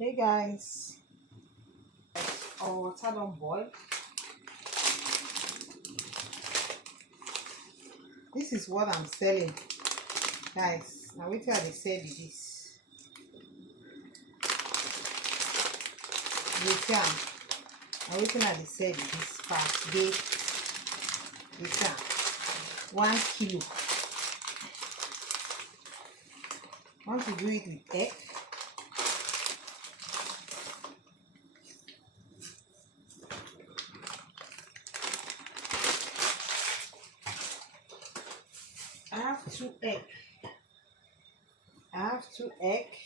Hey guys, our water don't boil. This is what I'm selling, guys. Now wait till they sell this. You see, now wait till they sell this per day. You see, 1 kilo. Want to do it with egg? I have 2 eggs.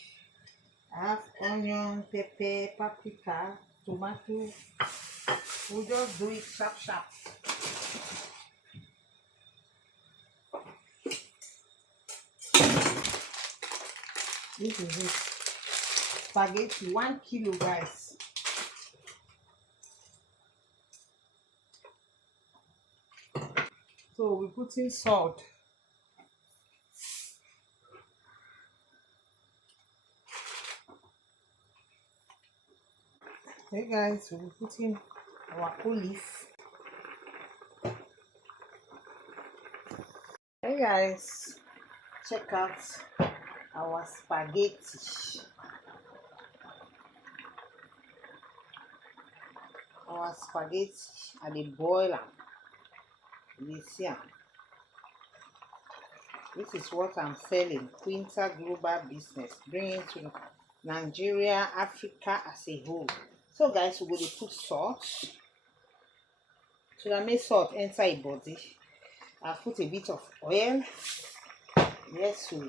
I have onion, pepper, paprika, tomato. We'll just do it sharp. This is it. Spaghetti, 1 kilo, guys. So we put in salt. Hey guys, so we put in our olive. Hey guys, check out our spaghetti. Our spaghetti at the boiler. You see, this is what I'm selling. Quinta Global Business, bringing to Nigeria, Africa as a whole. So guys, we're going to put salt. So that make salt enter a body. I've put a bit of oil. Yes, so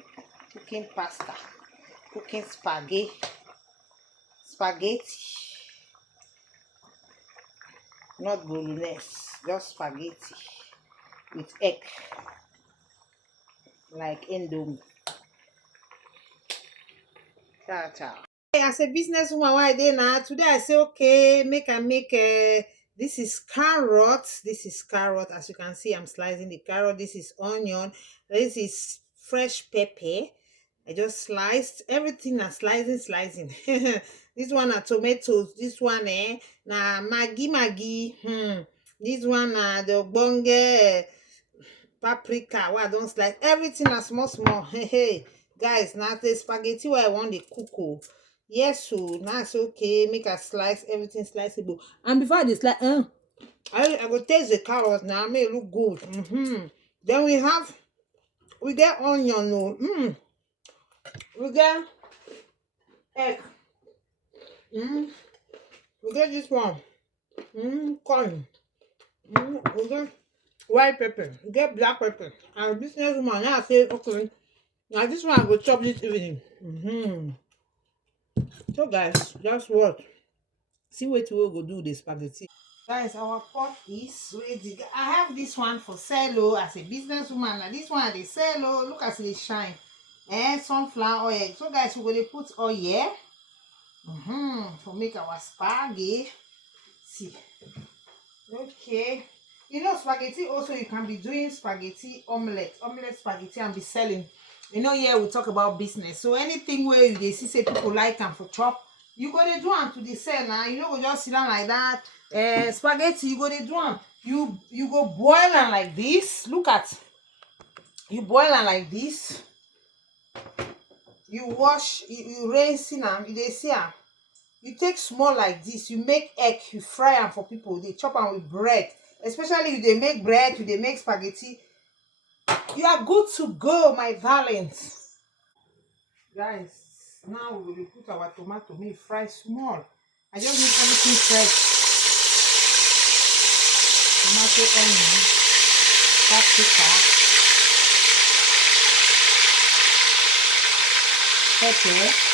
cooking pasta, cooking spaghetti, not bolognese, just spaghetti with egg, like indomie. Ciao. As a businesswoman, why dey now? Today I say okay, make this is carrot. This is carrot. As you can see, I'm slicing the carrot. This is onion. This is fresh pepper. I just sliced everything. Now slicing. This one are tomatoes. This one na maggi. This one the bonge paprika. Well, I don't slice everything as small. Hey. Guys, now the spaghetti where I want the cook. Yes, so now it's okay. Make a slice, everything sliceable. And before I slice, I go taste the carrot now. May it look good. Then we get onion. No. We get egg. We get this one. Corn. We get white pepper. We get black pepper. And businesswoman now say okay. Now this one I go chop this evening. So guys, just what? See what we go do the spaghetti. Guys, our pot is ready. I have this one for sale as a businesswoman. Now this one they sell. Look at the shine. Sunflower oil. So guys, we're gonna put oil to make our spaghetti. See. Okay. You know, spaghetti also you can be doing spaghetti omelette spaghetti and be selling. You know, here we talk about business. So anything where you see say people like and for chop, you go to do them to the sell now. You know, go just sit down like that. Spaghetti, you go to do them. You go boil them like this. Look at you boil them like this. You wash, you rinse them. You see them. You take small like this. You make egg. You fry them for people. They chop them with bread. Especially if they make bread, if they make spaghetti. You are good to go, my darlings. Guys, now we will put our tomato. May fry small. I just need everything fresh. Tomato, onion, paprika, pepper.